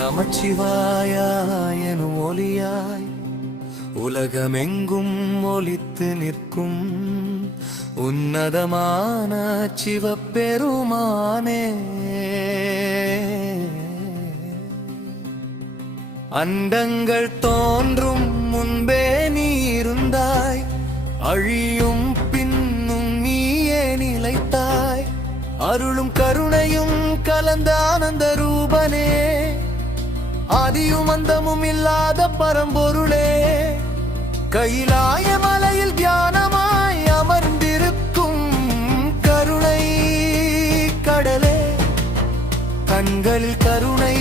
நமச்சிவாயாய் எனும் ஒலியாய் உலகமெங்கும் ஒலித்து நிற்கும் உன்னதமான சிவபெருமானே. அண்டங்கள் தோன்றும் முன்பே நீ இருந்தாய், அழியும் பின்னும் நீயே நிலைத்தாய். அருளும் கருணையும் கலந்த ஆனந்த ரூபனே, ஆதியும் அந்தமும் இல்லாத பரம்பொருளே. கைலாய மலையில் தியானமாய் அமர்ந்திருக்கும் கருணை கடலே, கண்களில் கருணை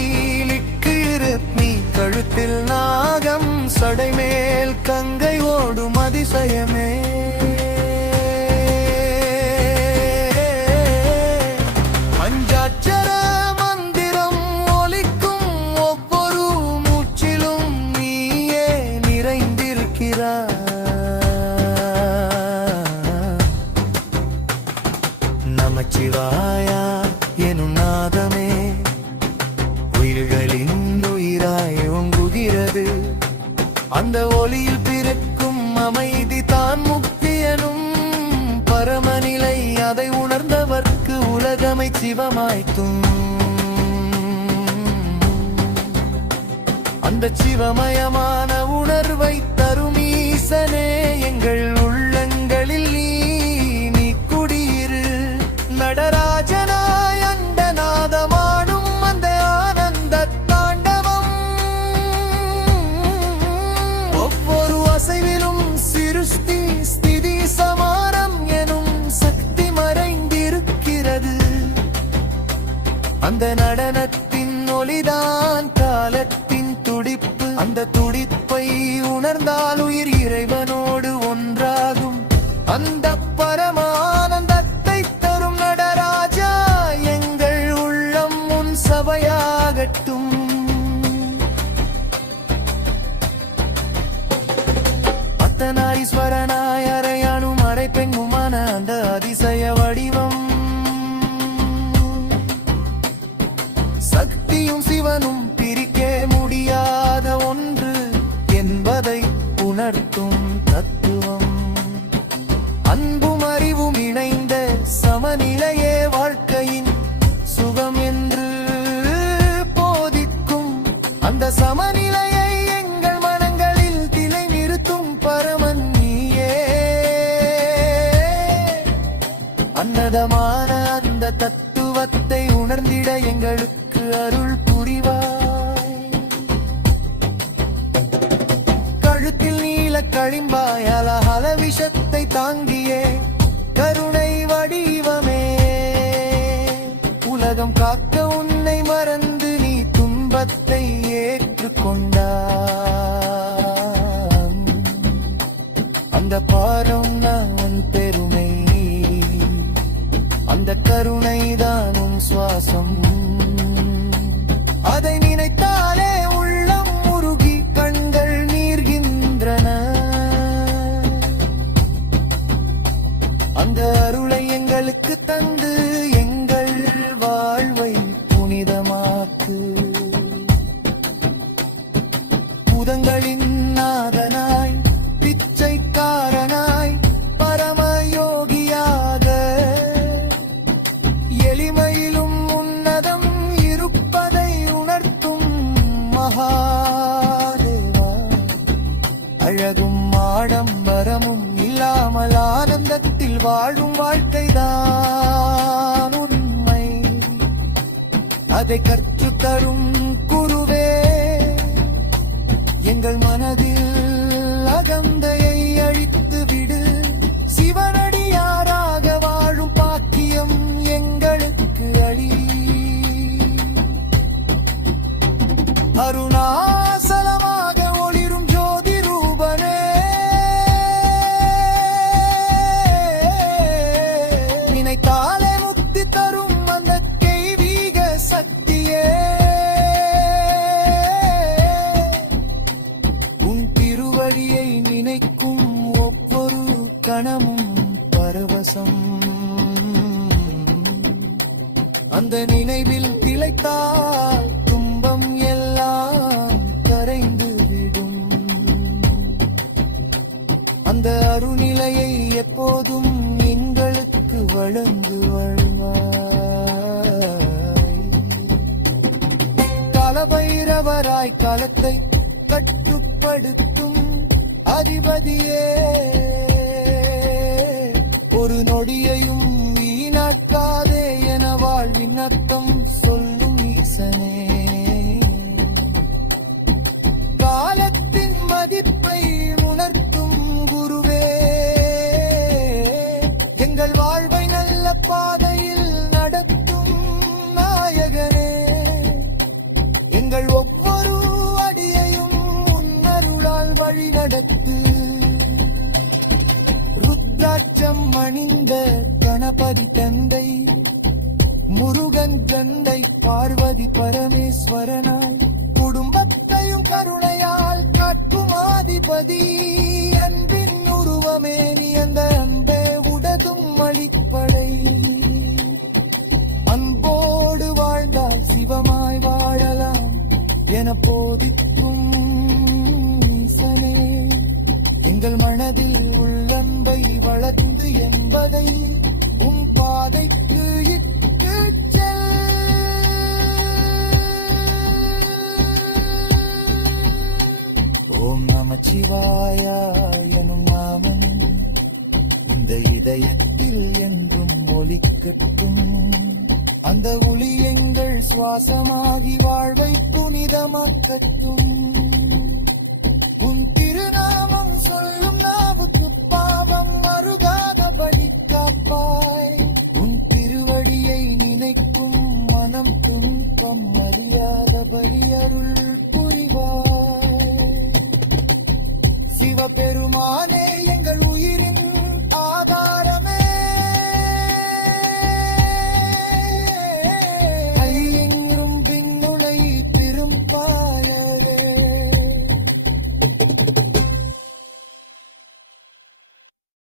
லிக்கிரு நீ, கழுத்தில் நாகம் சடைமேல் கங்கை ஓடும் அதிசயமே. பஞ்சாட்சர மந்திரம் ஒலிக்கும் ஒவ்வொரு மூச்சிலும் நீயே நிறைந்திருக்கிறாய். நமச்சிவாயா எனும் நாதமே உயிர்களின் உயிராய் ஓங்குகிறது. அந்த ஒளியில் பிறக்கும் அமைதி தான் முக்தி எனும் பரமநிலை. அதை உணர்ந்தவர்க்கு உலகமை சிவமாய்த்தும். அந்த சிவமயமான உணர்வை தரும் ஈசனே, எங்கள் உள்ளங்களில் நீ குடியிரு. நடராஜனாய் அண்டநாதமாடும் அந்த ஆனந்த தாண்டவம், ஒவ்வொரு அசைவிலும் சிருஷ்டி ஸ்திதி சமாரம் எனும் சக்தி மறைந்திருக்கிறது. அந்த நடனத்தின் ஒளிதான் காலத்தின் துடிப்பு. அந்த துடிப்பை உணர்ந்தால் உயிர் இறைவனோடு ஒன்றாகும். அந்த பரமானந்தத்தை தரும் நடராஜா, எங்கள் உள்ளம் உன் சபையாகட்டும். அத்தனாரீஸ்வரனாய் அரையானும் அரைப்பெங்குமான அந்த அதிசய வடிவம், சக்தியும் சிவனும் பிரிக்க முடியாத ஒன்று என்பதை உணர்த்தும் தத்துவம். அன்பும் அறிவும் இணைந்த சமநிலையே வாழ்க்கையின் சுகம் என்று போதிக்கும். அந்த சமநிலையை எங்கள் மனங்களில் திலை நிறுத்தும் பரமன் நீயே. அன்னதமான அந்த தத்துவத்தை உணர்ந்திட எங்களுக்கு அருள் புரிவாய். கழுத்தில் நீல களிம்பாய் அலஹல விஷத்தை தாங்கியே கருணை வடிவமே, உலகம் காக்க உன்னை மறந்து நீ துன்பத்தை ஏற்றுக்கொண்டாய். அந்த பாரம் நான் உன் பெருமை, அந்த கருணைதான் உன் சுவாசம். அதை நினைத்தாலே உள்ளம் உருகி கண்கள் நீர்கின்றன. அந்த அருளை எங்களுக்கு தந்து எங்கள் வாழ்வை புனிதமாக்கு. பூதங்களின் நாதனாய் பிச்சைக்காரனாய் பரமயோகியாக, எளிமையிலும் உன்னதம் இருப்பதை உணர்த்தும் மகாதேவா. அழகும் ஆடம்பரமும் இல்லாமல் ஆனந்தத்தில் வாழும் வாழ்க்கைதான் உண்மை. அதை கற்றுத் தரும் குருவே, எங்கள் மனதில் அகந்தையை அழித்து விடு. சிவனடியாராக வாழும் பாக்கியம் எங்களுக்கு அளி. அருணாசலமாக ஒளிரும் ஜோதி ரூபனே, நினைத்தாலே முக்தி தரும் அந்த தெய்வீக சக்தியே. உன் திருவடியை நினைக்கும் ஒவ்வொரு கணமும் பரவசம். அந்த நினைவில் திளைத்தால் துன்பம் எல்லாம் பைரவராய் காலத்தை கட்டுப்படுத்தும் அதிபதியே, ஒரு நொடியையும் வீணாக்காதே என வாழ்வின் அர்த்தம் சொல்லும் ஈசனே. காலத்தின் மதிப்பை உணர்த்தும் குருவே, எங்கள் வாழ்வை நல்ல பாதையில் நடத்தும் நாயகனே. எங்கள் ஒவ்வொரு அடியையும் உன்னருளால் வழி நடத்து. ருத்ராட்சம் அணிந்த கணபதி தந்தை, முருகன் கண்டை பார்வதி பரமேஸ்வரனாய், குடும்பத்தையும் கருணையால் காக்கும் ஆதிபதி, அன்பின் உருவமே நீ, அந்த அன்பே உடதும் அளிப்படை. அன்போடு வாழ்ந்தால் சிவமாய் வாழலாம் என போதிக்கும் ஈசனே. எங்கள் மனதில் உள்ளன்பை வளர்ந்து என்பதை உன் பாதைக்கு இட்டு செல். ஓம் நமச்சிவாயா எனும் நாமம் இந்த இதயத்தில் என்றும் ஒலிக்கட்டும். அந்த ஒளி எங்கள் சுவாசமாகி வாழ்வை புனிதமாக்கட்டும். உன் திருநாமம் சொல்லும் நாவுக்கு பாவம் அருகாதபடி காப்பாய். உன் திருவடியை நினைக்கும் மனம் துன்பம் அறியாதபடி அருள் புரிவாய். சிவபெருமானே எங்கள் உயிரின்